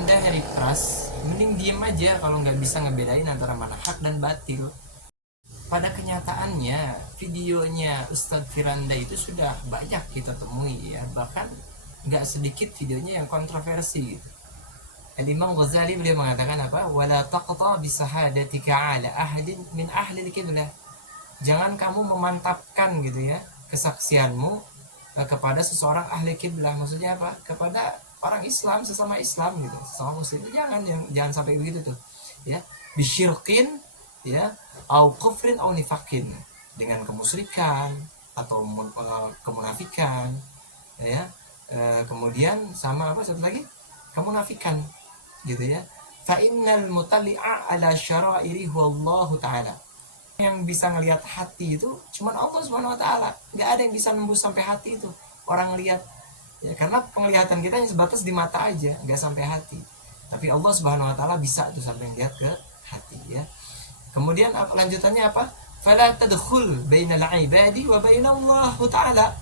Anda Harry Pras, mending diem aja kalau nggak bisa ngebedain antara mana hak dan batil. Pada kenyataannya, videonya Ustadz Firanda itu sudah banyak kita temui ya, bahkan nggak sedikit videonya yang kontroversi gitu. Imam Ghazali beliau mengatakan apa? Wala taqta bisahadatika ala ahadin min ahli al-qiblah. Jangan kamu memantapkan gitu ya kesaksianmu kepada seseorang ahli kiblah. Maksudnya apa? Kepada orang Islam, sesama Islam gitu, sesama muslim. Jangan sampai begitu tuh. Ya, bisyirkin ya, au kufrin au nifakin, dengan kemusyrikan atau kemunafikan ya. Kemudian sama apa satu lagi? Kemunafikan gitu ya. Fa innal mutali'a ala syara'iri huwallahu ta'ala. Yang bisa ngelihat hati itu cuman Allah Subhanahu wa taala. Enggak ada yang bisa nembus sampai hati itu. Orang lihat ya, karena penglihatan kita hanya sebatas di mata aja, enggak sampai hati. Tapi Allah Subhanahu wa taala bisa tuh sampai lihat ke hati ya. Kemudian lanjutannya apa? Fala tadkhul bainal ibadi wa bainallahu ta'ala.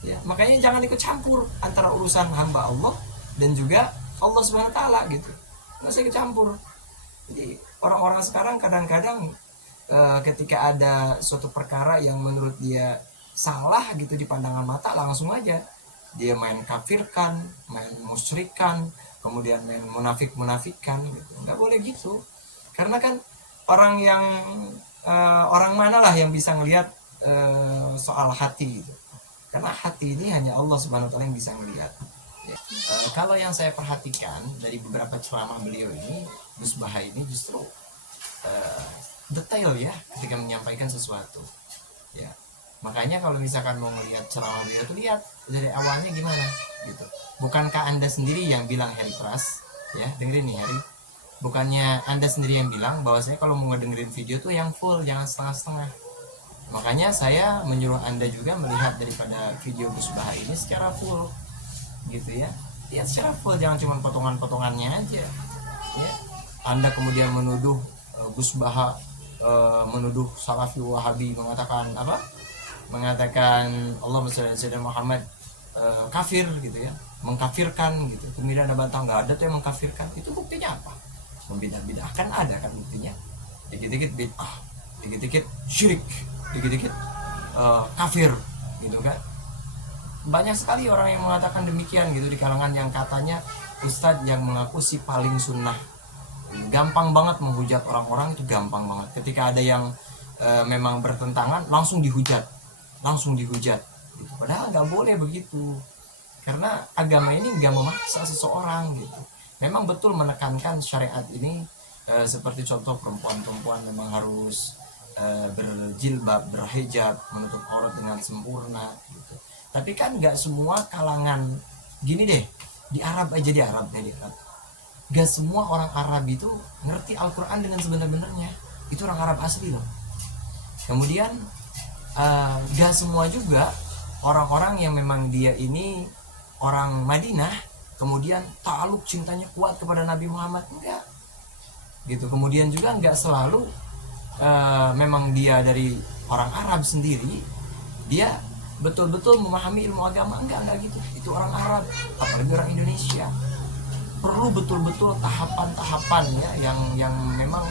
Ya, makanya jangan ikut campur antara urusan hamba Allah dan juga Allah Subhanahu wa taala gitu. Enggak usah ikut campur. Jadi orang-orang sekarang kadang-kadang ketika ada suatu perkara yang menurut dia salah gitu di pandangan mata, langsung aja dia main kafirkan, main musyrikan, kemudian main munafik-munafikan gitu. Nggak boleh gitu, karena kan orang mana lah yang bisa ngelihat soal hati gitu, karena hati ini hanya Allah Subhanahu wa taala yang bisa ngelihat ya. Kalau yang saya perhatikan dari beberapa ceramah beliau ini, Gus Baha ini justru detail ya ketika menyampaikan sesuatu ya. Makanya kalau misalkan mau melihat ceramah beliau tuh lihat dari awalnya gimana gitu. Bukankah Anda sendiri yang bilang, Harry Pras ya, dengerin nih Harry, bukannya Anda sendiri yang bilang bahwasanya kalau mau ngedengerin video tuh yang full, jangan setengah-setengah. Makanya saya menyuruh Anda juga melihat daripada video Gus Baha ini secara full gitu ya. Lihat secara full, jangan cuma potongan-potongannya aja ya. Anda kemudian menuduh Gus Baha menuduh Salafi Wahabi, mengatakan apa? Mengatakan Allahumma shalli ala sayyidina Muhammad kafir gitu ya, mengkafirkan gitu. Kemudian ada bantah, nggak ada tuh yang mengkafirkan. Itu buktinya apa? Membidah-bidahkan ada kan buktinya. Dikit-dikit bid'ah, dikit-dikit syirik, dikit-dikit kafir gitu kan. Banyak sekali orang yang mengatakan demikian gitu di kalangan yang katanya ustadz yang mengaku si paling sunnah. Gampang banget menghujat orang-orang, itu gampang banget. Ketika ada yang memang bertentangan, langsung dihujat gitu. Padahal nggak boleh begitu, karena agama ini nggak memaksa seseorang gitu. Memang betul menekankan syariat ini seperti contoh perempuan memang harus berjilbab, berhijab, menutup aurat dengan sempurna gitu. Tapi kan nggak semua kalangan, gini deh, di Arab aja, di Arab gak semua orang Arab itu ngerti Al-Quran dengan sebenar-benarnya. Itu orang Arab asli loh. Kemudian gak semua juga orang-orang yang memang dia ini orang Madinah kemudian ta'aluk cintanya kuat kepada Nabi Muhammad, enggak gitu. Kemudian juga enggak selalu memang dia dari orang Arab sendiri dia betul-betul memahami ilmu agama, enggak gitu. Itu orang Arab, apalagi orang Indonesia. Perlu betul-betul tahapan-tahapan ya yang memang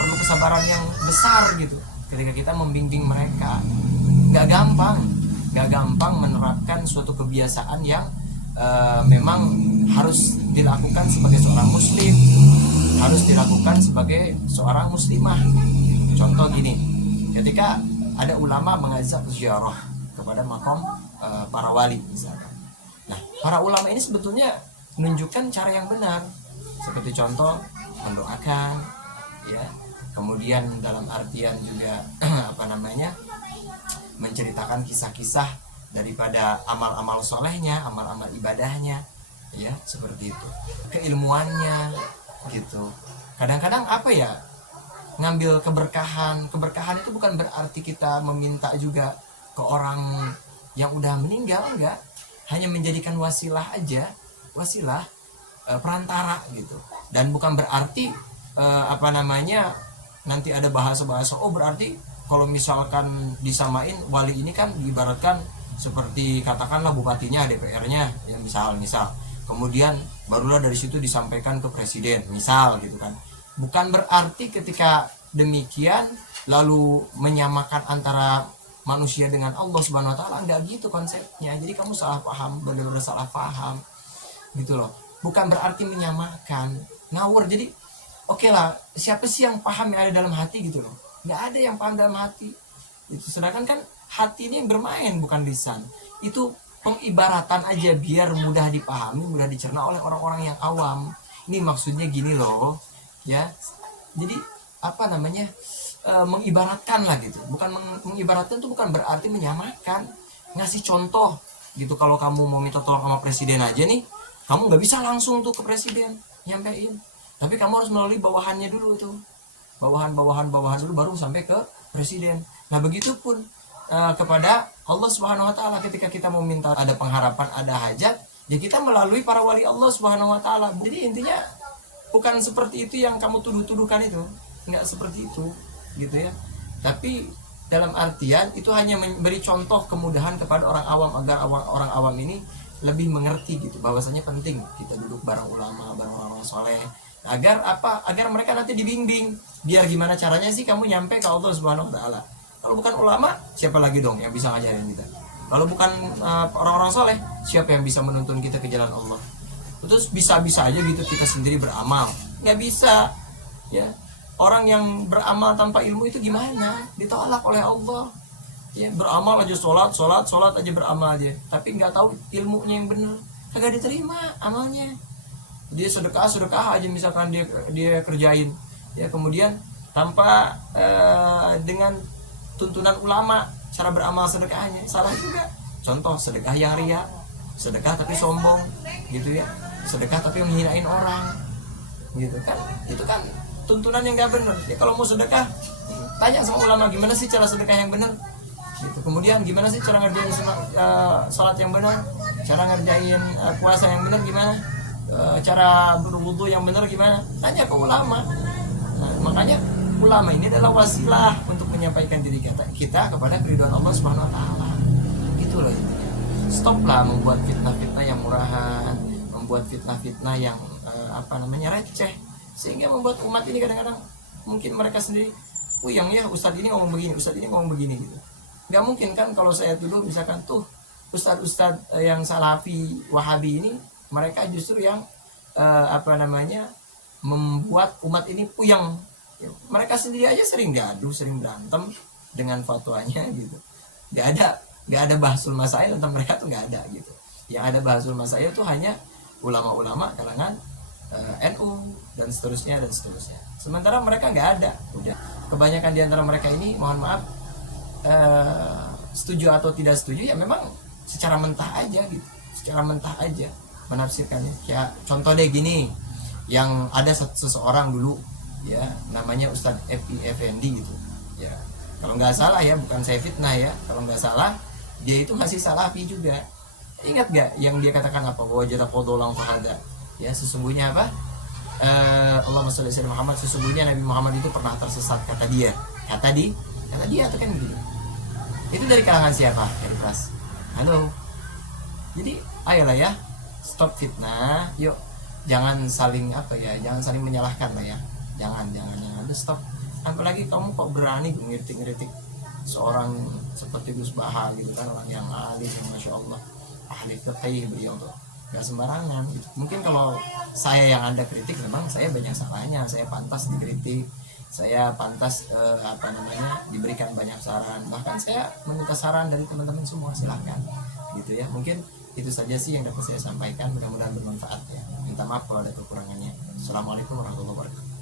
perlu kesabaran yang besar gitu ketika kita membimbing mereka. Gak gampang menerapkan suatu kebiasaan yang memang harus dilakukan sebagai seorang muslim, harus dilakukan sebagai seorang muslimah. Contoh gini, ketika ada ulama mengajak ziarah kepada makam para wali misalkan. Nah, para ulama ini sebetulnya menunjukkan cara yang benar, seperti contoh mendoakan ya, kemudian dalam artian juga menceritakan kisah-kisah daripada amal-amal solehnya, amal-amal ibadahnya ya, seperti itu, keilmuannya gitu. Kadang-kadang apa ya, ngambil keberkahan itu bukan berarti kita meminta juga ke orang yang udah meninggal, enggak, hanya menjadikan wasilah aja, wasilah perantara gitu. Dan bukan berarti nanti ada bahasa-bahasa, oh berarti kalau misalkan disamain wali ini kan diibaratkan seperti katakanlah bupatinya, DPR-nya ya, misal kemudian barulah dari situ disampaikan ke presiden misal gitu kan. Bukan berarti ketika demikian lalu menyamakan antara manusia dengan Allah Subhanahu wa taala, enggak gitu konsepnya. Jadi kamu salah paham, benar-benar salah paham gitu loh. Bukan berarti menyamakan, ngawur. Jadi oke lah, siapa sih yang paham yang ada dalam hati gitu loh? Nggak ada yang paham dalam hati. Itu sedangkan kan hati ini yang bermain, bukan lisan. Itu pengibaratan aja biar mudah dipahami, mudah dicerna oleh orang-orang yang awam. Ini maksudnya gini loh, ya. Jadi apa namanya? Mengibaratkan lah gitu. Bukan mengibaratkan itu bukan berarti menyamakan. Ngasih contoh gitu. Kalau kamu mau minta tolong sama presiden aja nih, kamu nggak bisa langsung tuh ke presiden nyampein. Tapi kamu harus melalui bawahannya dulu tuh, bawahan dulu baru sampai ke presiden. Nah begitupun kepada Allah Subhanahu Wa Taala ketika kita mau minta ada pengharapan, ada hajat, ya kita melalui para wali Allah Subhanahu Wa Taala. Jadi intinya bukan seperti itu yang kamu tuduh-tuduhkan itu, nggak seperti itu, gitu ya. Tapi dalam artian itu hanya memberi contoh kemudahan kepada orang awam agar orang awam ini lebih mengerti gitu, bahwasanya penting kita duduk bareng ulama, bareng orang soleh. Agar apa? Agar mereka nanti dibimbing. Biar gimana caranya sih kamu nyampe ke Allah Subhanahu wa taala. Kalau bukan ulama, siapa lagi dong yang bisa ngajarin kita? Kalau bukan orang-orang soleh, siapa yang bisa menuntun kita ke jalan Allah? Terus bisa-bisa aja gitu kita sendiri beramal. Nggak bisa. Ya. Orang yang beramal tanpa ilmu itu gimana? Ditolak oleh Allah. Ya, beramal aja sholat aja beramal aja. Tapi nggak tahu ilmunya yang benar. Kagak diterima amalnya. Dia sedekah aja misalkan dia kerjain ya, kemudian tanpa dengan tuntunan ulama cara beramal sedekahnya salah juga. Contoh sedekah yang riya, sedekah tapi sombong gitu ya, sedekah tapi menghinain orang gitu kan, itu kan tuntunan yang nggak benar ya. Kalau mau sedekah tanya sama ulama gimana sih cara sedekah yang benar gitu. Kemudian gimana sih cara ngerjain sholat yang benar, cara ngerjain puasa yang benar gimana, cara berwudu yang benar gimana, tanya ke ulama. Nah, makanya ulama ini adalah wasilah untuk menyampaikan diri kita kepada keridhaan Allah Subhanahu wa taala. Itu loh intinya. Stoplah membuat fitnah-fitnah yang murahan, membuat fitnah-fitnah yang receh, sehingga membuat umat ini kadang-kadang mungkin mereka sendiri puyeng ya, ustadz ini ngomong begini gitu. Nggak mungkin kan kalau saya tuduh misalkan tuh ustadz yang salafi wahabi ini, mereka justru yang membuat umat ini puyeng. Mereka sendiri aja sering gaduh, sering berantem dengan fatwanya gitu. Gak ada bahasul masail tentang mereka tuh gak ada gitu. Yang ada bahasul masail tuh hanya ulama-ulama kalangan NU dan seterusnya. Sementara mereka gak ada. Udah kebanyakan di antara mereka ini, mohon maaf, setuju atau tidak setuju ya memang secara mentah aja gitu. Secara mentah aja menafsirkannya. Ya contoh deh gini, yang ada seseorang dulu ya namanya Ustadz Epi Effendi gitu ya, kalau nggak salah ya, bukan saya fitnah ya, kalau nggak salah dia itu masih salafi juga. Ingat gak yang dia katakan apa? Wajata kodolang fahada ya, sesungguhnya apa? Allahumma sholli ala Muhammad, sesungguhnya Nabi Muhammad itu pernah tersesat, kata dia itu kan begini. Itu dari kalangan siapa? Dari kelas. Halo. Jadi ayolah ya, stop fitnah, yuk jangan saling menyalahkan lah ya. Jangan ada stop. Apalagi kamu kok berani ngeritik seorang seperti Gus Baha gitu kan, orang yang alim, yang masya Allah ahli fiqih beliau tuh, nggak sembarangan gitu. Mungkin kalau saya yang anda kritik, memang saya banyak salahnya, saya pantas dikritik, saya pantas diberikan banyak saran, bahkan saya meminta saran dari teman-teman semua, silakan gitu ya. Mungkin itu saja sih yang dapat saya sampaikan, mudah-mudahan bermanfaat ya. Minta maaf kalau ada kekurangannya. Assalamualaikum warahmatullahi wabarakatuh.